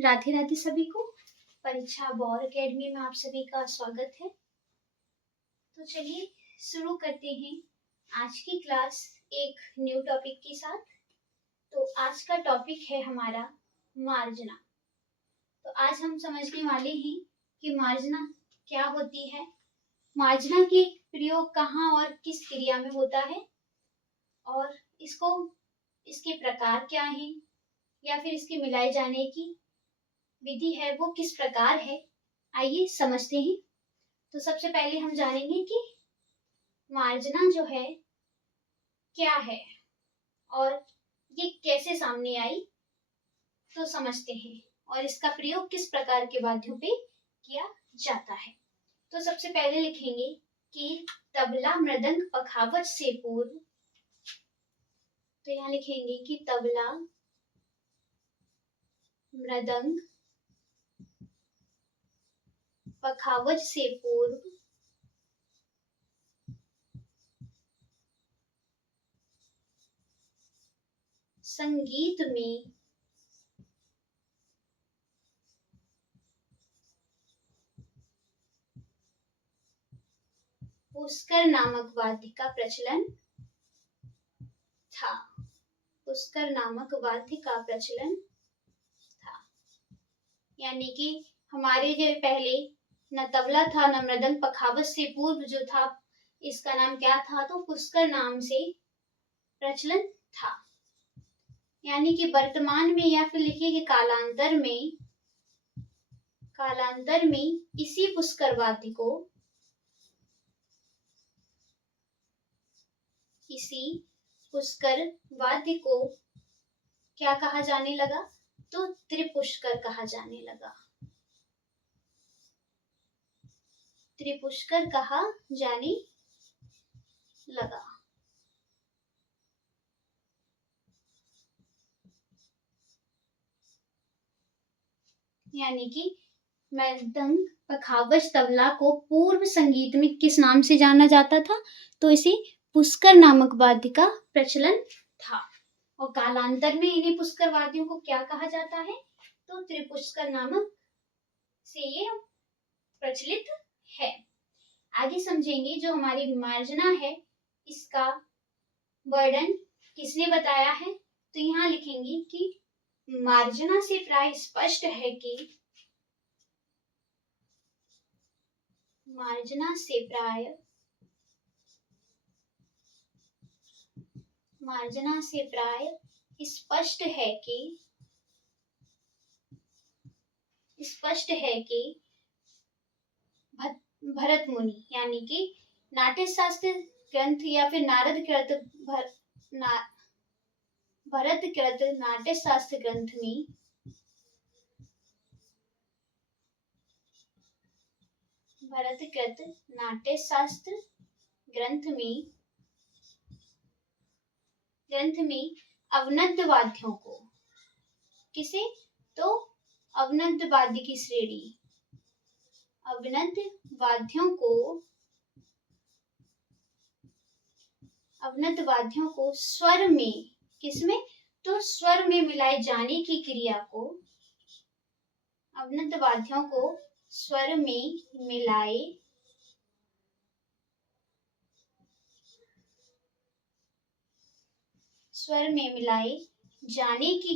राधे राधे सभी को। परीक्षा बौर एकेडमी में आप सभी का स्वागत है। तो चलिए शुरू करते हैं आज की क्लास एक न्यू टॉपिक के साथ। तो आज का टॉपिक है हमारा मार्जना। तो आज हम समझने वाले हैं कि मार्जना क्या होती है, मार्जना के प्रयोग कहाँ और किस क्रिया में होता है, और इसके प्रकार क्या हैं, या फिर इसके मिलाए जाने की विधि है वो किस प्रकार है। आइए समझते हैं। तो सबसे पहले हम जानेंगे कि मार्जना जो है क्या है और ये कैसे सामने आई, तो समझते हैं, और इसका प्रयोग किस प्रकार के वाद्यों पे किया जाता है। तो सबसे पहले लिखेंगे कि तबला मृदंग पखावज से पूर्व। तो यहाँ लिखेंगे कि तबला मृदंग पखावज से पूर्व संगीत में पुष्कर नामक वाद्य का प्रचलन था। पुष्कर नामक वाद्य का प्रचलन था। यानी कि हमारे जो पहले न तबला था न मृदंग, पखावज से पूर्व जो था इसका नाम क्या था, तो पुष्कर नाम से प्रचलन था। यानी कि वर्तमान में या फिर लिखिए कि कालांतर में इसी पुष्कर वाद्य को क्या कहा जाने लगा, तो त्रिपुष्कर कहा जाने लगा। त्रिपुष्कर कहा जाने लगा। यानी कि मृदंग पखावज तबला को पूर्व संगीत में किस नाम से जाना जाता था, तो इसे पुष्कर नामक वाद्य का प्रचलन था। और कालांतर में इन्हीं पुष्कर वाद्यों को क्या कहा जाता है, तो त्रिपुष्कर नामक से ये प्रचलित है। आगे समझेंगे जो हमारी मार्जना है इसका वर्णन किसने बताया है। तो यहाँ लिखेंगे कि मार्जना से प्राय स्पष्ट है कि मार्जना से प्राय स्पष्ट है कि भरत मुनि यानी कि नाट्य शास्त्र ग्रंथ या फिर भरत कृत नाट्य शास्त्र ग्रंथ में अवनद्य वाद्यों को किसे, तो अवनद्य वाद्य की श्रेणी, अवनद्य वाद्यों को स्वर में किसमें, तो स्वर में मिलाए जाने की क्रिया को, अवनद्य वाद्यों को स्वर में मिलाए जाने की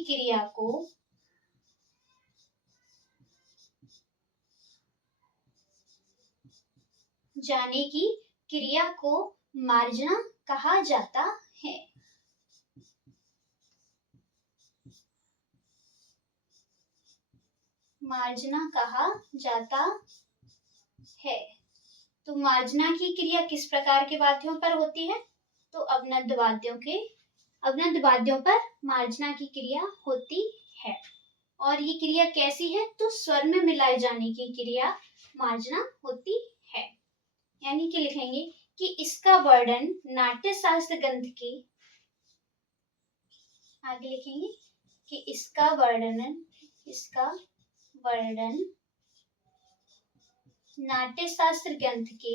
क्रिया को मार्जना कहा जाता है। मार्जना कहा जाता है। तो मार्जना की क्रिया किस प्रकार के वाद्यों पर होती है, तो अवनद्य वाद्यों पर मार्जना की क्रिया होती है। और ये क्रिया कैसी है, तो स्वर में मिलाए जाने की क्रिया मार्जना होती है। यानी कि लिखेंगे कि इसका वर्णन नाट्य शास्त्र ग्रंथ के, आगे लिखेंगे कि इसका वर्णन नाट्य शास्त्र ग्रंथ के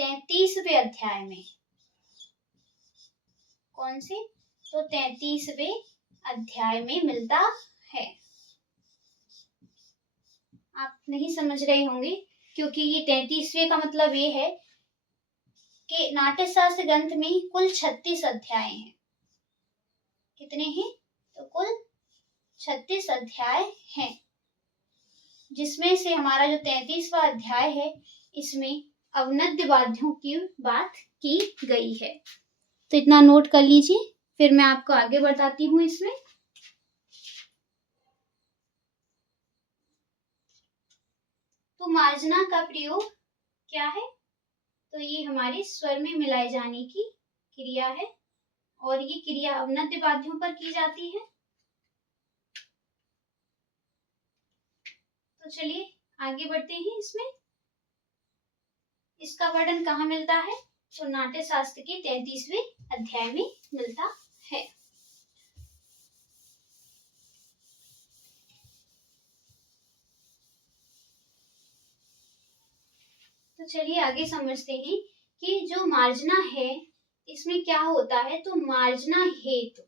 33वें अध्याय में। कौन से? तो 33वें अध्याय में मिलता है। आप नहीं समझ रहे होंगे क्योंकि ये 33वें का मतलब ये है कि नाट्यशास्त्र ग्रंथ में कुल 36 अध्याय हैं। कितने हैं? तो कुल 36 अध्याय हैं, जिसमें से हमारा जो 33वां अध्याय है इसमें अवनद्य वाद्यों की बात की गई है। तो इतना नोट कर लीजिए, फिर मैं आपको आगे बताती हूँ इसमें। तो मार्जना का प्रयोग क्या है? तो ये हमारे स्वर में मिलाए जाने की क्रिया है और ये क्रिया अवनद्य वाद्यों पर की जाती है। तो चलिए आगे बढ़ते हैं इसमें। इसका वर्णन कहाँ मिलता है? तो नाट्य शास्त्र के 33वें अध्याय में मिलता है। तो चलिए आगे समझते हैं कि जो मार्जना है इसमें क्या होता है। तो मार्जना हेतु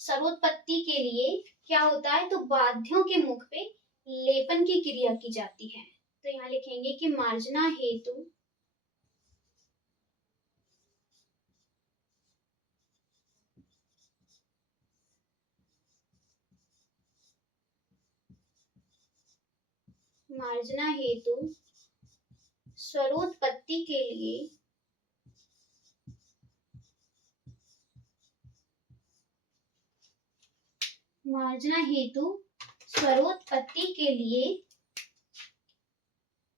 स्वरोत्पत्ति के लिए क्या होता है? तो वाद्यों के मुख पे लेपन की क्रिया की जाती है। तो यहाँ लिखेंगे कि मार्जना हेतु स्वरोत्पत्ति के लिए स्वरोत्पत्ति के लिए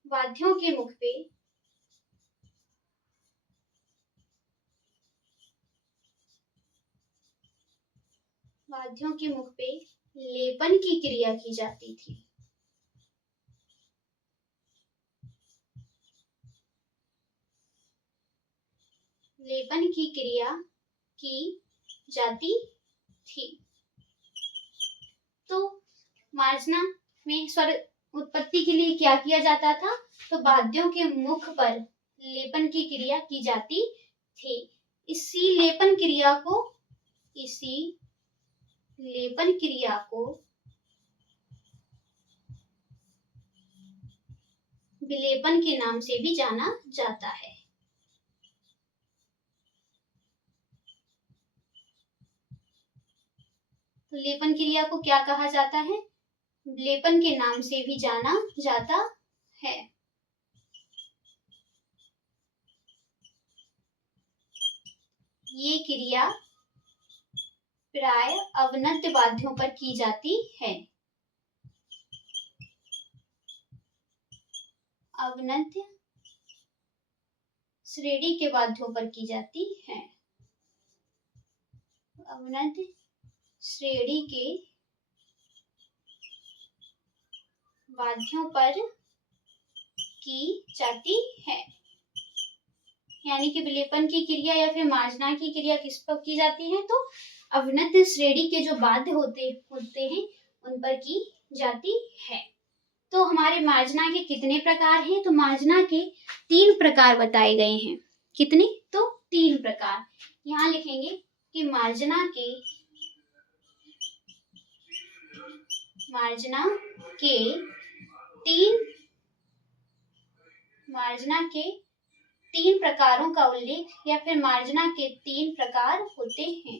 वाद्यों के मुख पे लेपन की क्रिया की जाती थी। लेपन की क्रिया की जाती थी। तो मार्जना में स्वर उत्पत्ति के लिए क्या किया जाता था? तो वाद्यों के मुख पर लेपन की क्रिया की जाती थी। इसी लेपन क्रिया को विलेपन के नाम से भी जाना जाता है। तो लेपन क्रिया को क्या कहा जाता है? लेपन के नाम से भी जाना जाता है। ये क्रिया प्राय अवनद्य वाद्यों पर की जाती है। अवनद्य श्रेणी के वाद्यों पर की जाती है। अवनद्य श्रेणी के वाद्यों पर की जाती है। यानी कि विलेपन की क्रिया या फिर मार्जना की क्रिया किस पर की जाती है? तो अवनद्य श्रेणी के जो वाद्य होते हैं उन पर की जाती है। तो हमारे मार्जना के कितने प्रकार हैं? तो मार्जना के 3 प्रकार बताए गए हैं। कितने? तो 3 प्रकार। यहाँ लिखेंगे कि मार्जना के 3 प्रकारों का उल्लेख या फिर मार्जना के 3 प्रकार होते हैं।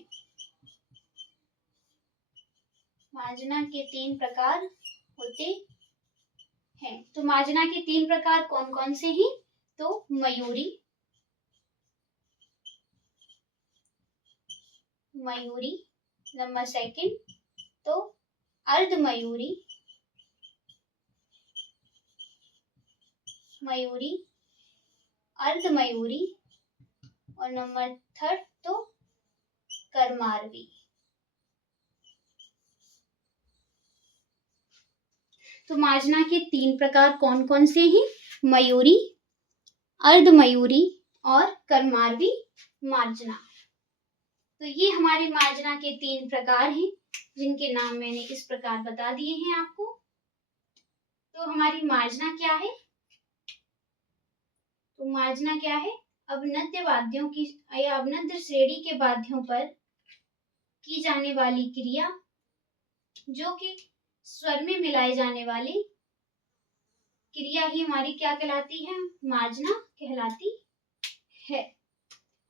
मार्जना के 3 प्रकार होते हैं। तो मार्जना के 3 प्रकार कौन कौन से हैं? तो मयूरी, नंबर 2 तो अर्धमयूरी, अर्धमयूरी और नंबर 3 तो कर्मारवी। तो मार्जना के 3 प्रकार कौन कौन से हैं? मयूरी, अर्धमयूरी और कर्मारवी मार्जना। तो ये हमारे मार्जना के 3 प्रकार हैं, जिनके नाम मैंने इस प्रकार बता दिए हैं आपको। तो हमारी मार्जना क्या है? तो मार्जना क्या है? अवनद्य वाद्यों की या अवनद्य श्रेणी के वाद्यों पर की जाने वाली क्रिया, जो कि स्वर में मिलाए जाने वाली क्रिया ही हमारी क्या कहलाती है? मार्जना कहलाती है।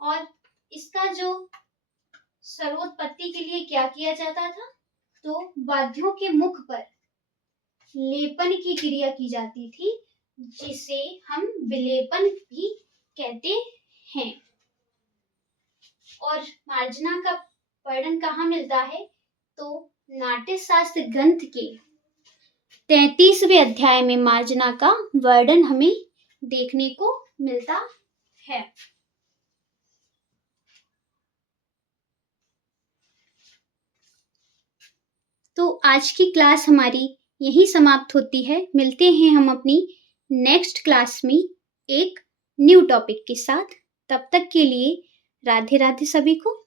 और इसका जो सर्वोत्पत्ति के लिए क्या किया जाता था? तो वाद्यों के मुख पर लेपन की क्रिया की जाती थी, जिसे हम विलेपन भी कहते हैं। और मार्जना का वर्णन कहाँ मिलता है? तो नाट्य शास्त्र ग्रंथ के 33वें अध्याय में मार्जना का वर्णन हमें देखने को मिलता है। तो आज की क्लास हमारी यही समाप्त होती है। मिलते हैं हम अपनी नेक्स्ट क्लास में एक न्यू टॉपिक के साथ। तब तक के लिए राधे राधे सभी को।